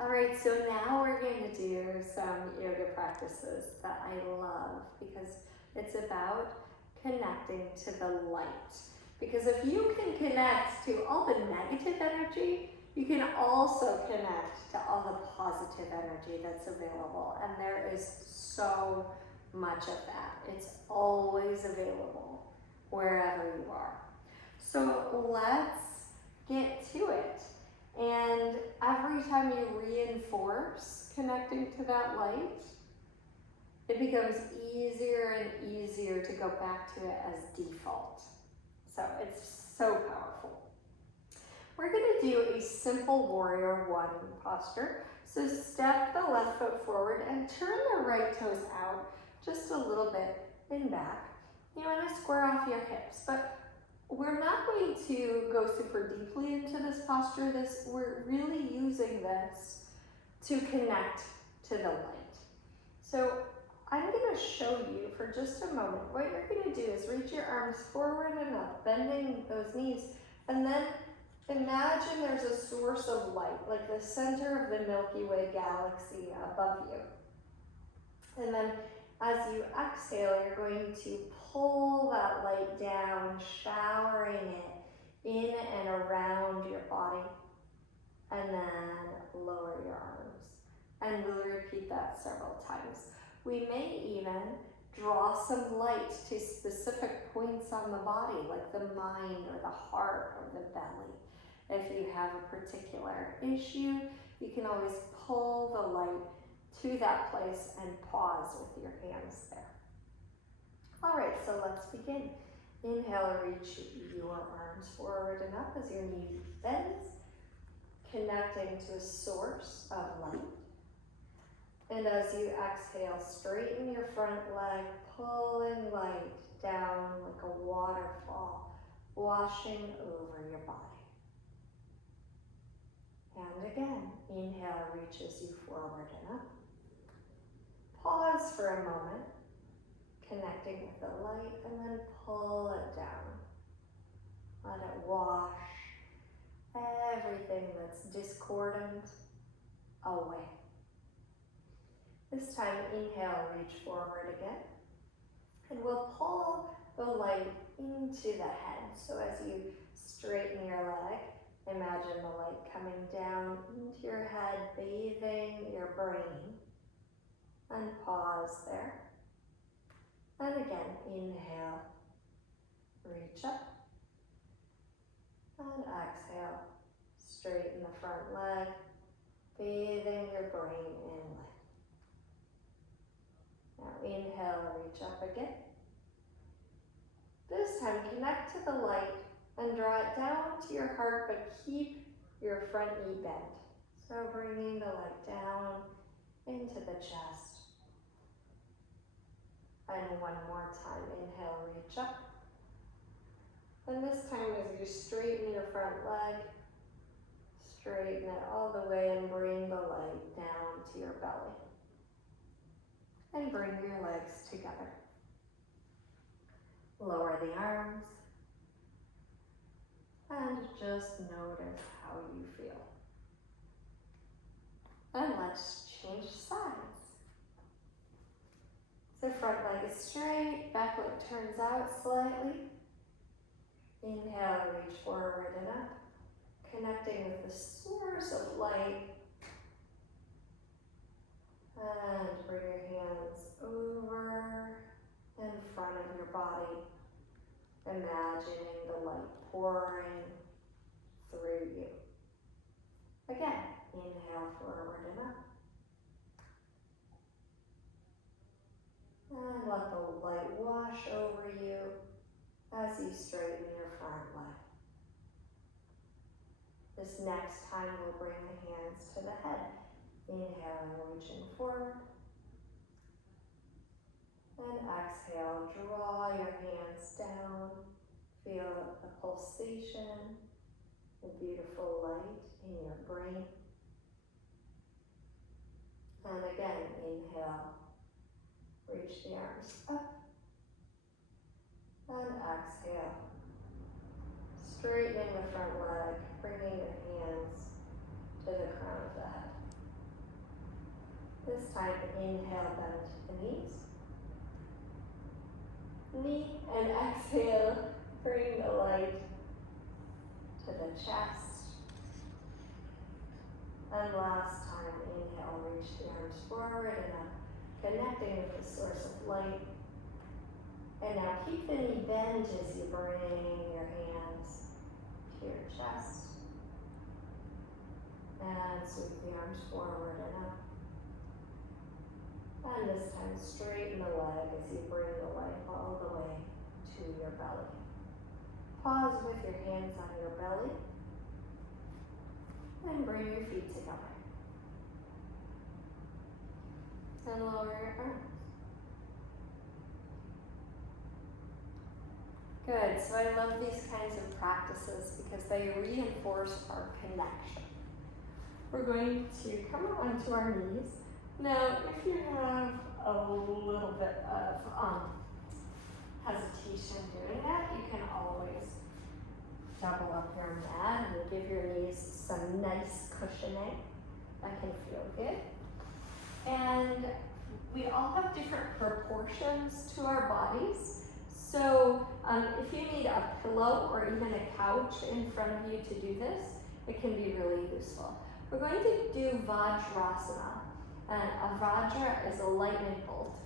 All right, so now we're going to do some yoga practices that I love because it's about connecting to the light. Because if you can connect to all the negative energy, you can also connect to all the positive energy that's available. And there is so much of that. It's always available wherever you are. So let's get to it. And every time you reinforce connecting to that light, it becomes easier and easier to go back to it as default. So it's so powerful. We're going to do a simple warrior one posture. So step the left foot forward and turn the right toes out just a little bit and back. You want to square off your hips, but we're not going to go super deeply into this posture. We're really using this to connect to the light. So I'm going to show you for just a moment. What you're going to do is reach your arms forward and up, bending those knees, and then imagine there's a source of light, like the center of the Milky Way galaxy above you. And then as you exhale, you're going to pull that light down, showering it in and around your body. And then lower your arms. And we'll repeat that several times. We may even draw some light to specific points on the body, like the mind or the heart or the belly. If you have a particular issue, you can always pull the light to that place and pause with your hands there. All right, so let's begin. Inhale, reach your arms forward and up as your knee bends, connecting to a source of light. And as you exhale, straighten your front leg, pulling light down like a waterfall, washing over your body. And again, inhale reaches you forward and up. Pause for a moment, connecting with the light, and then pull it down. Let it wash everything that's discordant away. This time, inhale, reach forward again. And we'll pull the light into the head. So as you straighten your leg, imagine the light coming down into your head, bathing your brain. And pause there. And again, inhale, reach up. And exhale, straighten the front leg, bathing your brain in light. Now inhale, reach up again. This time, connect to the light and draw it down to your heart, but keep your front knee bent. So bringing the light down into the chest. And one more time, inhale, reach up. And this time as you straighten your front leg, straighten it all the way and bring the light down to your belly. And bring your legs together. Lower the arms. And just notice how you feel. And let's change sides. So front leg is straight, back leg turns out slightly. Inhale, reach forward and up, connecting with the source of light. And bring your hands over in front of your body, imagining the light pouring through you. Again, inhale forward and up. And let the light wash over you as you straighten your front leg. This next time we'll bring the hands to the head. Inhaling, reaching forward. And exhale, draw your hands down. Feel the pulsation, the beautiful light in your brain. And again, inhale. Reach the arms up. And exhale. Straightening the front leg, bringing your hands to the crown of the head. time, inhale, bend the knees. Knee and exhale, bring the light to the chest. And last time, inhale, reach the arms forward and up, connecting with the source of light. And now keep the knee bent as you bring your hands to your chest. And sweep the arms forward and up. And this time straighten the leg as you bring the leg all the way to your belly. Pause with your hands on your belly. And bring your feet together. And lower your arms. Good, so I love these kinds of practices because they reinforce our connection. We're going to come onto our knees. Now, if you have a little bit of hesitation doing that, you can always double up your mat and give your knees some nice cushioning. That can feel good. And we all have different proportions to our bodies. So if you need a pillow or even a couch in front of you to do this, it can be really useful. We're going to do Vajrasana. And a Vajra is a lightning bolt.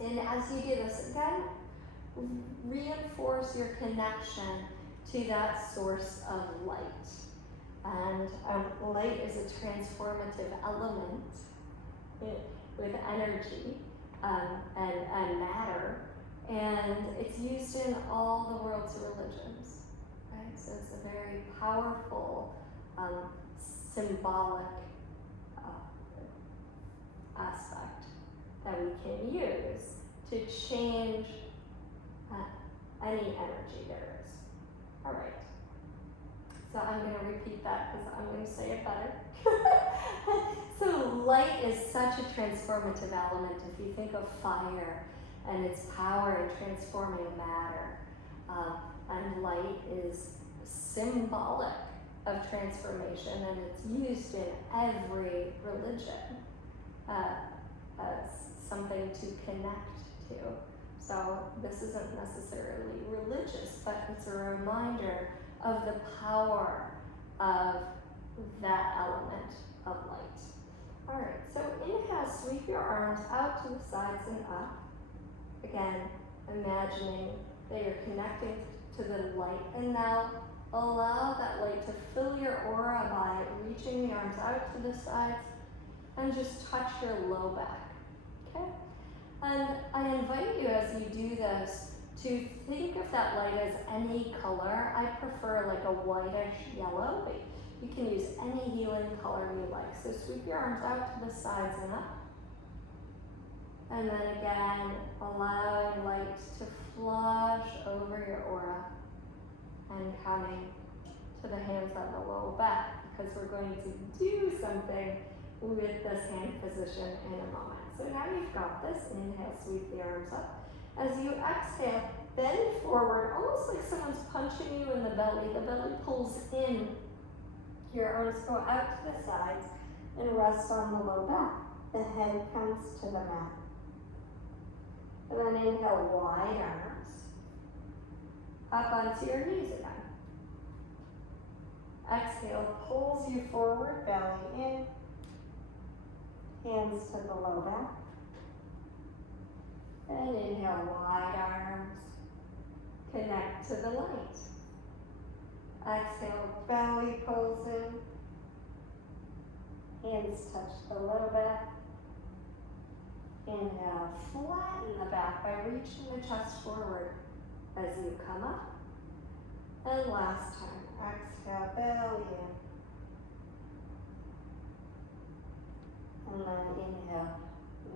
And as you do this again, reinforce your connection to that source of light. And light is a transformative element with energy and matter. And it's used in all the world's religions, right? So it's a very powerful, symbolic aspect that we can use to change any energy there is. All right. So I'm going to repeat that because I'm going to say it better. So light is such a transformative element. If you think of fire and its power in transforming matter, and light is symbolic of transformation, and it's used in every religion as something to connect to. So this isn't necessarily religious, but it's a reminder of the power of that element of light. All right, so inhale, sweep your arms out to the sides and up. Again, imagining that you're connecting to the light, and now allow that light to fill your aura by reaching the arms out to the sides and just touch your low back, okay? And I invite you as you do this to think of that light as any color. I prefer like a whitish yellow, but you can use any healing color you like. So sweep your arms out to the sides and up. And then again, allowing light to flush over your aura and coming to the hands on the low back, because we're going to do something with this hand position in a moment. So now you've got this. Inhale, sweep the arms up. As you exhale, bend forward, almost like someone's punching you in the belly. The belly pulls in. Your arms go out to the sides and rest on the low back. The head comes to the mat. And then inhale, wide arms. Up onto your knees again. Exhale, pulls you forward, belly in. Hands to the low back. And inhale, wide arms. Connect to the light. Exhale, belly pulls in. Hands touch the low back. Inhale, flatten the back by reaching the chest forward as you come up. And last time, exhale, belly in. And then inhale,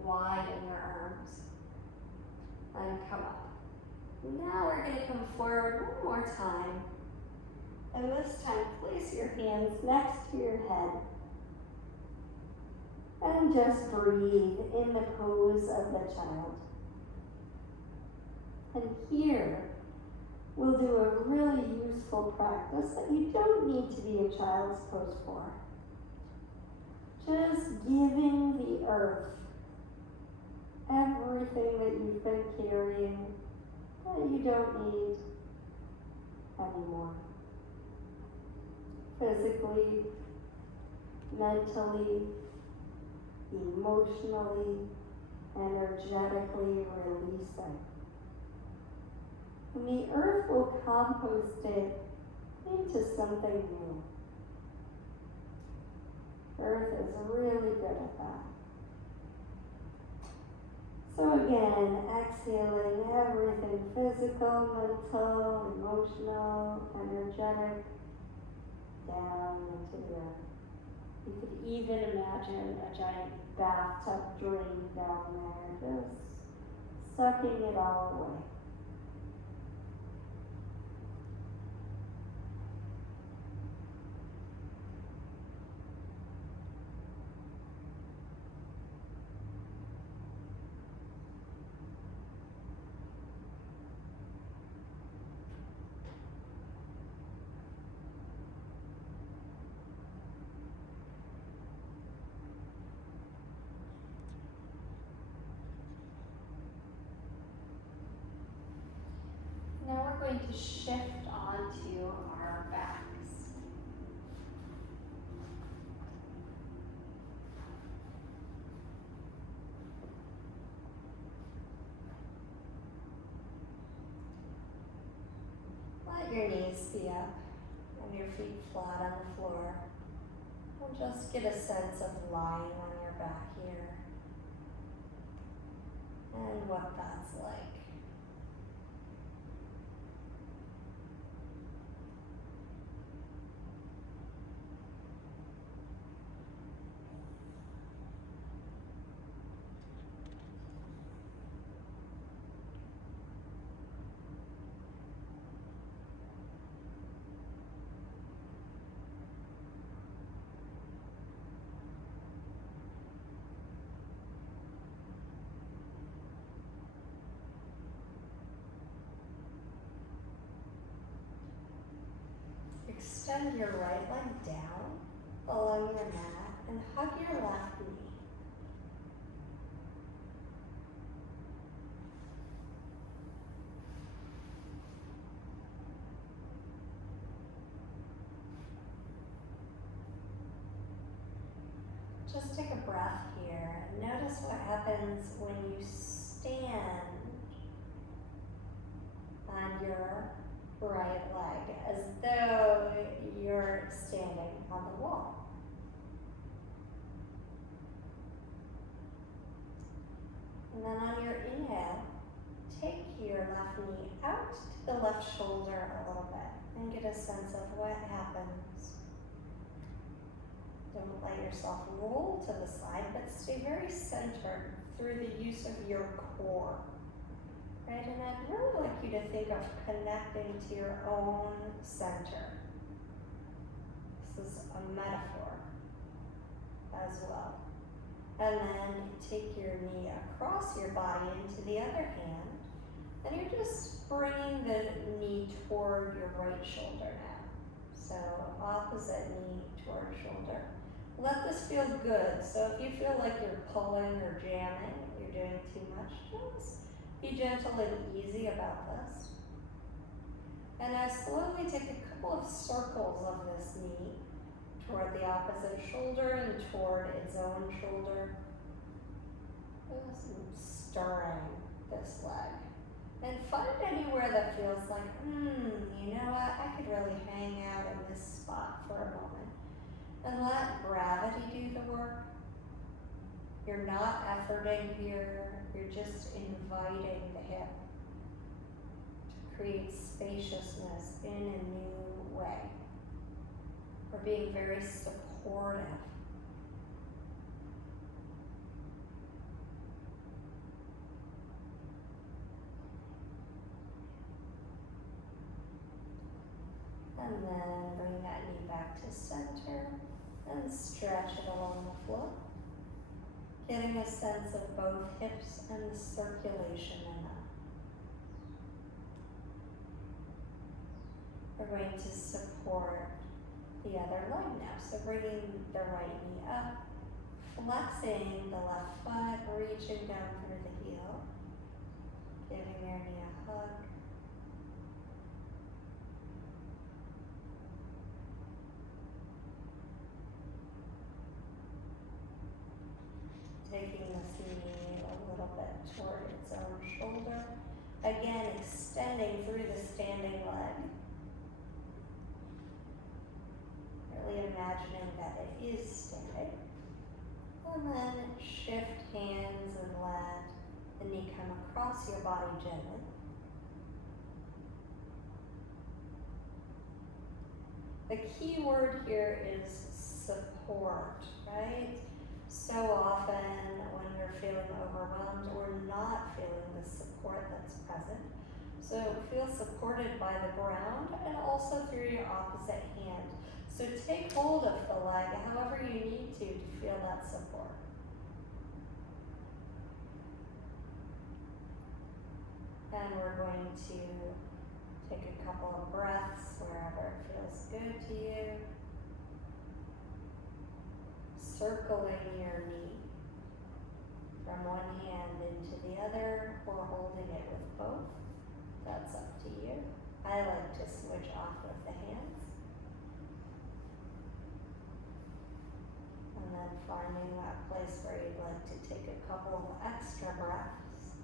widen your arms and come up. Now we're going to come forward one more time. And this time, place your hands next to your head. And just breathe in the pose of the child. And here, we'll do a really useful practice that you don't need to be in child's pose for. Just just giving the earth everything that you've been carrying that you don't need anymore. Physically, mentally, emotionally, energetically releasing. And the earth will compost it into something new. Earth is really good at that. So again, exhaling everything physical, mental, emotional, energetic, down into the earth. You could even imagine a giant bathtub drain down there, just sucking it all away. Now we're going to shift onto our backs. Let your knees be up and your feet flat on the floor. And just get a sense of lying on your back here and what that's like. Extend your right leg down along your mat and hug your left knee. Just take a breath here and notice what happens when you stand on your right leg as though you're standing on the wall. And then on your inhale, take your left knee out to the left shoulder a little bit and get a sense of what happens. Don't let yourself roll to the side, but stay very centered through the use of your core. Right, and I'd really like you to think of connecting to your own center. This is a metaphor as well. And then take your knee across your body into the other hand, and you're just bringing the knee toward your right shoulder now. So opposite knee toward shoulder. Let this feel good. So if you feel like you're pulling or jamming, you're doing too much, just be gentle and easy about this. And now slowly take a couple of circles of this knee toward the opposite shoulder and toward its own shoulder. Just stirring this leg. And find anywhere that feels like, you know what, I could really hang out in this spot for a moment. And let gravity do the work. You're not efforting here, you're just inviting the hip to create spaciousness in a new way. We're being very supportive. And then bring that knee back to center and stretch it along the floor. Getting a sense of both hips and the circulation in them. We're going to support the other leg now. So bringing the right knee up, flexing the left foot, reaching down through the heel, giving your knee a hug. Taking this knee a little bit toward its own shoulder. Again, extending through the standing leg. Really imagining that it is standing. And then shift hands and let the knee come across your body gently. The key word here is support, right? So often when we're feeling overwhelmed, we're not feeling the support that's present. So feel supported by the ground and also through your opposite hand. So take hold of the leg however you need to feel that support. And we're going to take a couple of breaths wherever it feels good to you. Circling your knee from one hand into the other or holding it with both. That's up to you. I like to switch off with the hands. And then finding that place where you'd like to take a couple of extra breaths.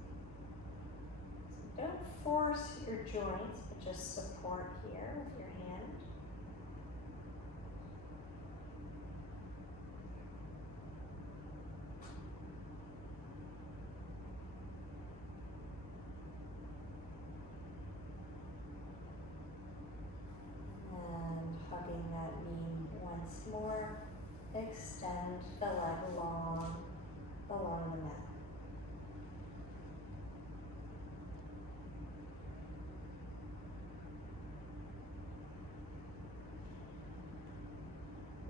So don't force your joints, but just support here with your hand. And hugging that knee once more. Extend the leg long along the mat.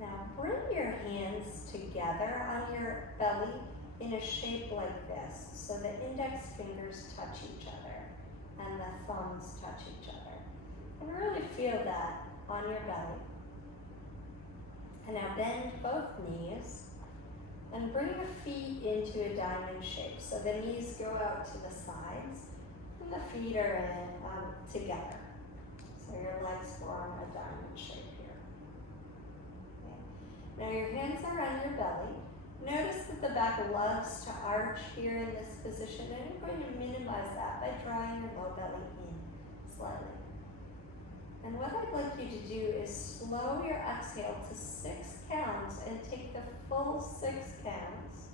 Now bring your hands together on your belly in a shape like this, so the index fingers touch each other and the thumbs touch each other. And really feel that on your belly. And now bend both knees and bring the feet into a diamond shape. So the knees go out to the sides and the feet are in together. So your legs form a diamond shape here. Okay. Now your hands are on your belly. Notice that the back loves to arch here in this position, and you're going to minimize that by drawing your low belly in slightly. And what I'd like you to do is slow your exhale to 6 counts and take the full 6 counts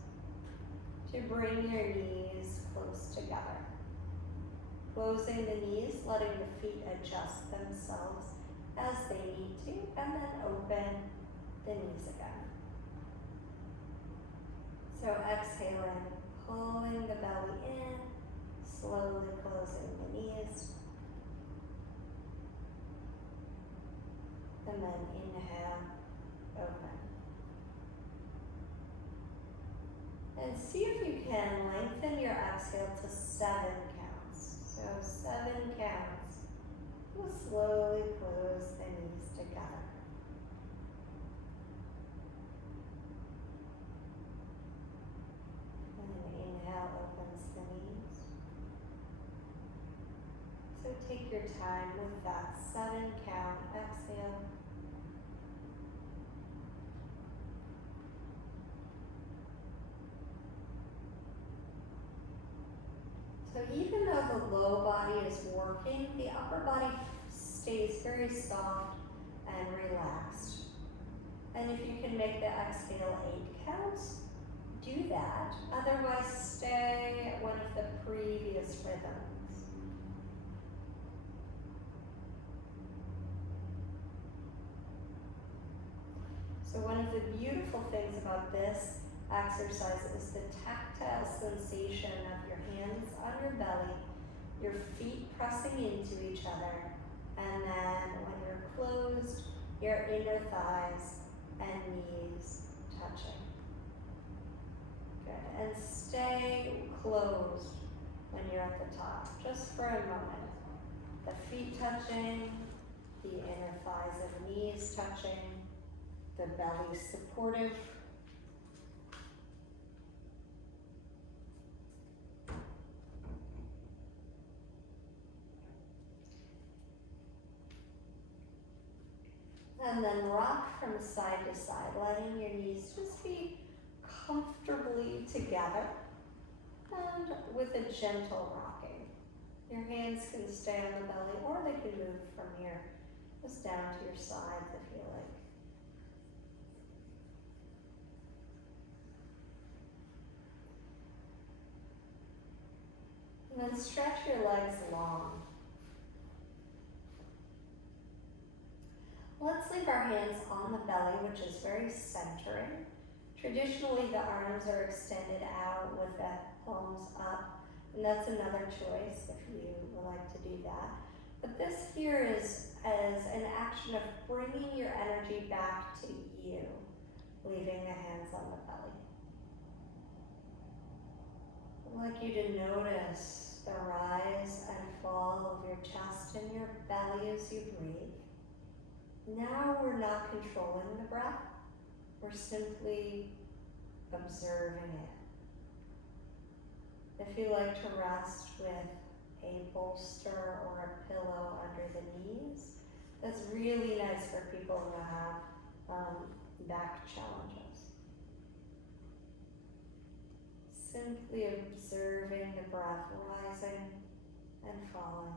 to bring your knees close together. Closing the knees, letting the feet adjust themselves as they need to, and then open the knees again. So exhaling, pulling the belly in, slowly closing the knees. And then inhale, open. And see if you can lengthen your exhale to 7 counts. So 7 counts. We'll slowly close the knees together. And inhale opens the knees. So take your time with that 7 count exhale. So even though the low body is working, the upper body stays very soft and relaxed. And if you can make the exhale 8 counts, do that. Otherwise, stay at one of the previous rhythms. So one of the beautiful things about this exercise is the tactile sensation of your hands on your belly, your feet pressing into each other, and then when you're closed, your inner thighs and knees touching. Good, and stay closed when you're at the top, just for a moment. The feet touching, the inner thighs and knees touching, the belly supportive. And then rock from side to side, letting your knees just be comfortably together and with a gentle rocking. Your hands can stay on the belly or they can move from here just down to your sides if you like. And then stretch your legs long. Let's leave our hands on the belly, which is very centering. Traditionally, the arms are extended out with the palms up, and that's another choice if you would like to do that. But this here is as an action of bringing your energy back to you, leaving the hands on the belly. I'd like you to notice the rise and fall of your chest and your belly as you breathe. Now we're not controlling the breath, we're simply observing it. If you like to rest with a bolster or a pillow under the knees, that's really nice for people who have back challenges. Simply observing the breath rising and falling.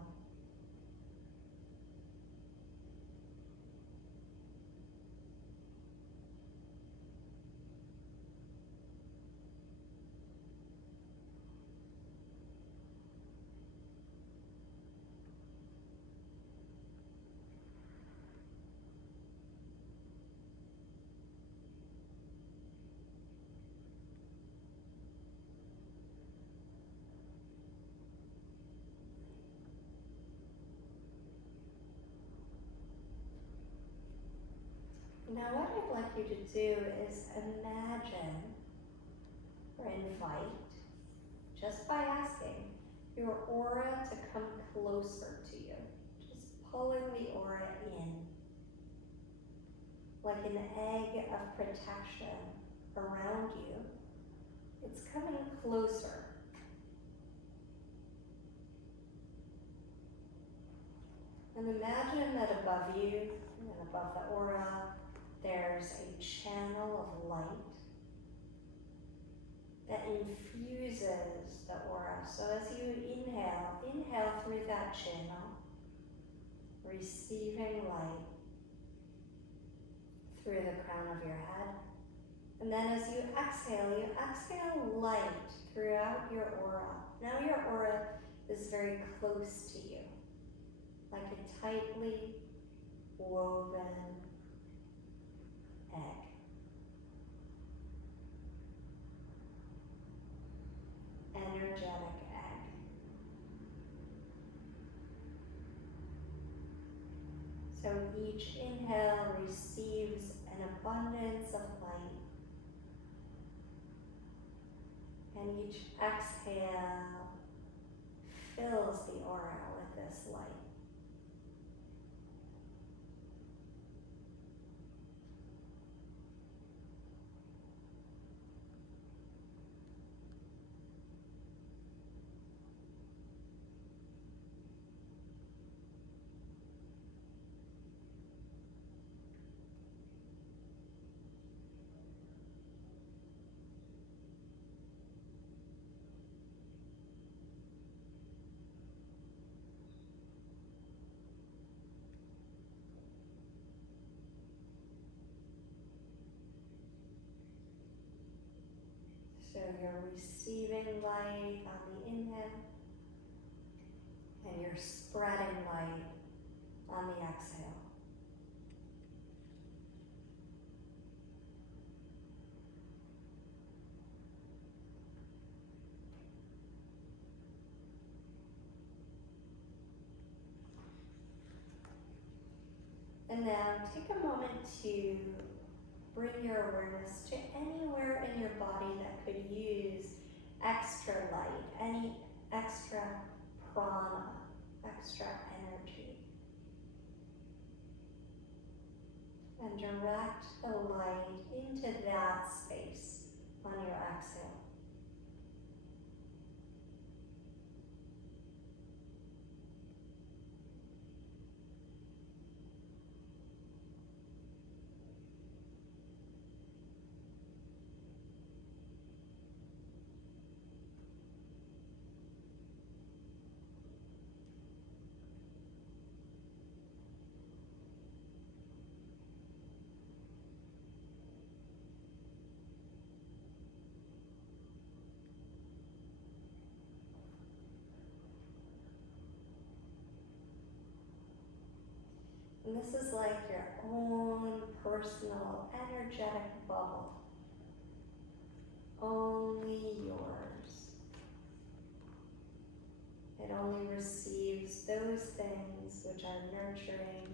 Now what I'd like you to do is imagine or invite, just by asking, your aura to come closer to you. Just pulling the aura in, like an egg of protection around you. It's coming closer. And imagine that above you and above the aura, there's a channel of light that infuses the aura. So as you inhale through that channel, receiving light through the crown of your head. And then as you exhale light throughout your aura. Now your aura is very close to you, like a tightly woven egg. Energetic egg. So each inhale receives an abundance of light, and each exhale fills the aura with this light. So you're receiving light on the inhale, and you're spreading light on the exhale. And now take a moment to bring your awareness to anywhere in your body that could use extra light, any extra prana, extra energy. And direct the light into that space on your exhale. this is like your own personal energetic bubble. Only yours. It only receives those things which are nurturing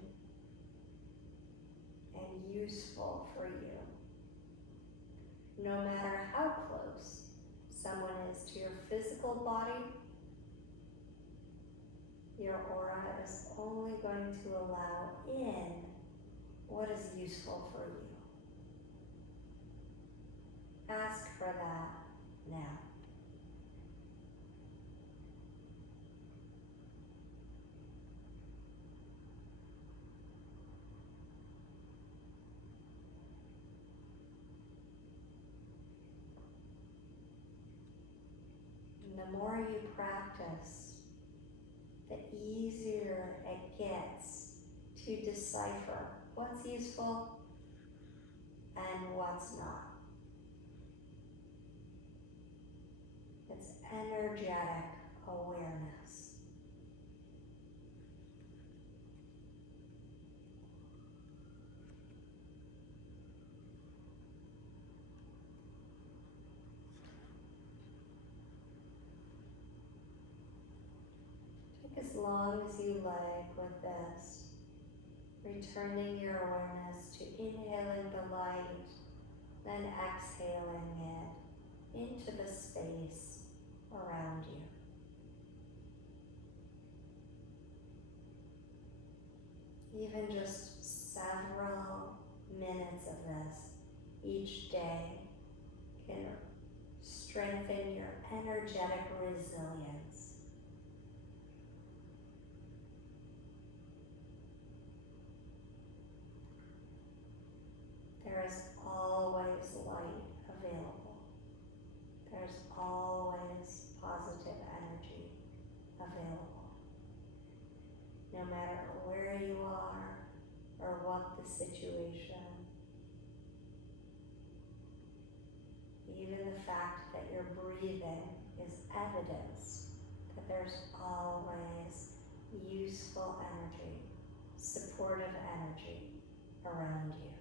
and useful for you. No matter how close someone is to your physical body, your aura is only going to allow in what is useful for you. Ask for that now. And the more you practice, the easier it gets to decipher what's useful and what's not. It's energetic awareness. Take as long as you like with this, returning your awareness to inhaling the light, then exhaling it into the space around you. Even just several minutes of this each day can strengthen your energetic resilience. There is always light available. There's always positive energy available. No matter where you are or what the situation, even the fact that you're breathing is evidence that there's always useful energy, supportive energy around you.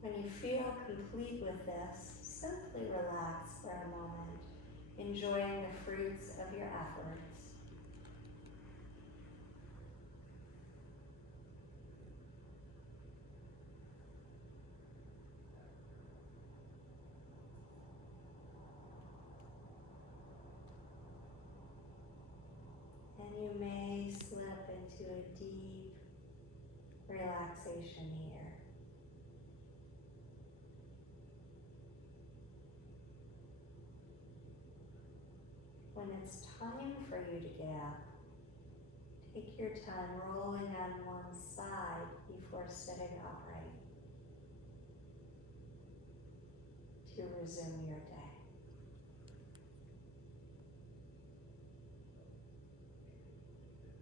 When you feel complete with this, simply relax for a moment, enjoying the fruits of your efforts. And you may slip into a deep relaxation here. When it's time for you to get up, take your time rolling on one side before sitting upright to resume your day.